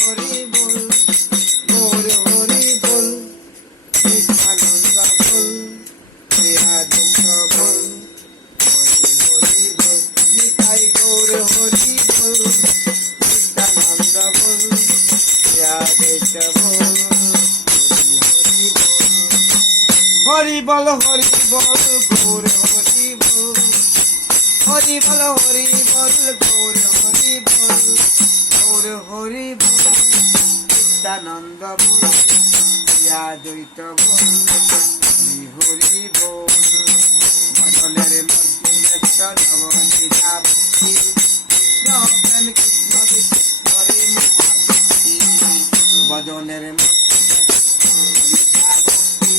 হরি বল, গৌর হরি বল, নিত্যানন্দ বল, শ্রীরাধিক বল, হরি হরি বল, নিতাই গৌর হরি বল, নিত্যানন্দ বল, শ্রীরাধিক বল, হরি বল, হরি বল, গৌর হরি বল, হরি বল, হরি বল, গৌর হরি বল, গৌর হরি বল, নিত্যানন্দ বল, শ্রীরাধিক বল, হরি হরি বল। ভজনের মধ্যে ব্যস্ত নবনীতা ভক্তি, কৃষ্ণ প্রেম কৃষ্ণ দিতে করে মহাভক্তি। ভজনের মধ্যে ব্যস্ত নবনীতা ভক্তি,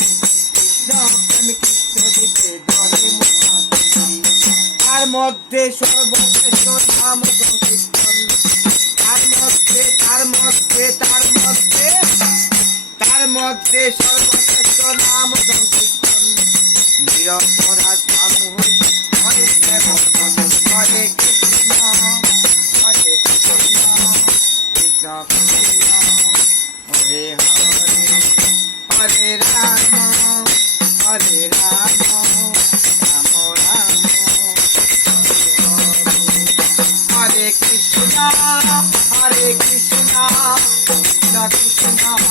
কৃষ্ণ প্রেম কৃষ্ণ দিতে করে মহাভক্তি। তার মধ্যে সর্বশ্রেষ্ঠ নাম সংকীর্তন, তার মধ্যে সর্বশ্রেষ্ঠ নাম সংকীর্তন। নিরপরাধ নাম হইতে হরে কেবল হরে কৃষ্ণ, হরে কৃষ্ণ, কৃষ্ণ কৃষ্ণ, হরে হরে, হরে রাম, হরে রাম, রাম রাম, হরে কৃষ্ণ, হরে কৃষ্ণ, কৃষ্ণ কৃষ্ণ,